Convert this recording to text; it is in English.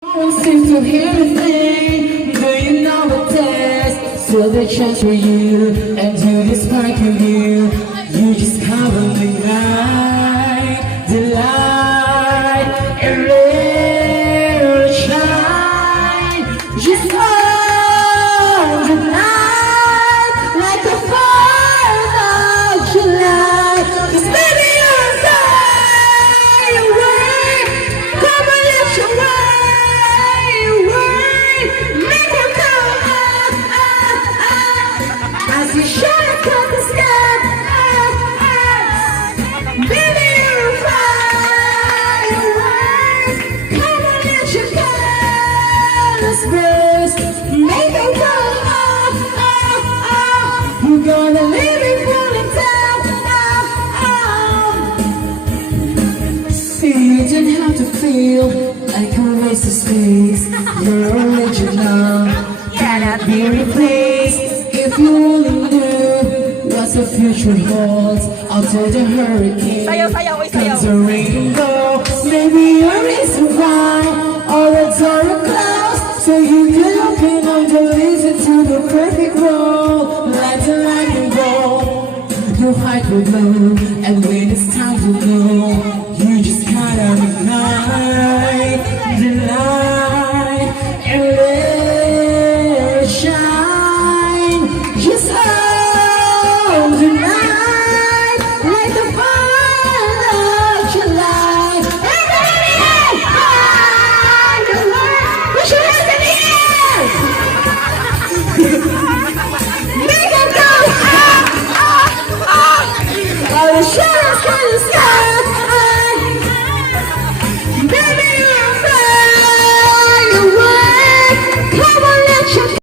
Don't seem to hear a thing. Do you know what test? Still the chance for you, and you despite you. You just cover the night, the light, and let it shine. Just hold the night like a fire of July. Just baby, you're fly away. Come on, let your way away. Make it go as you shine across the sky. Baby, you're fly away. Come on, let your colors burst. Make it go You're gonna leave me falling down. See, you didn't have to feel like a waste of space. You're original, cannot be replaced. If you only knew what the future holds, after the hurricane comes a rainbow. Maybe a reason why all the door are closed, so you can open all the listen to the perfect role. Like a lightning bolt, your heart will blow, and when it's time to go,